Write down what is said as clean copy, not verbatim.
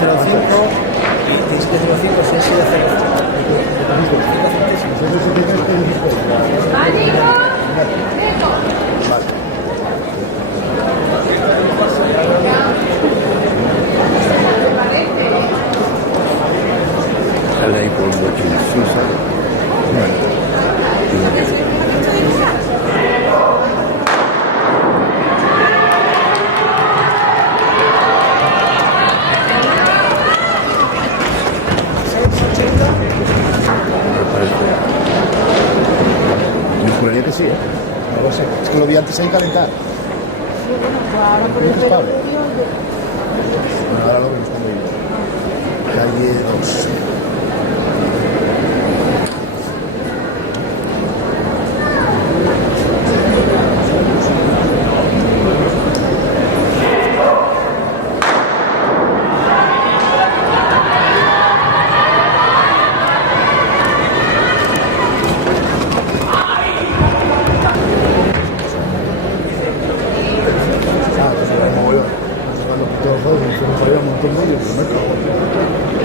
705 y 1705, 670. Hello, watching Susan. Me juraría que sí, ¿eh? No lo sé. Es que lo vi antes ahí calentar. Ahora por el Bueno, periodo. ahora lo vemos cuando viene. Calle 2. Ah, pues era el mogollón. Cuando todo el juego, me fue un montón de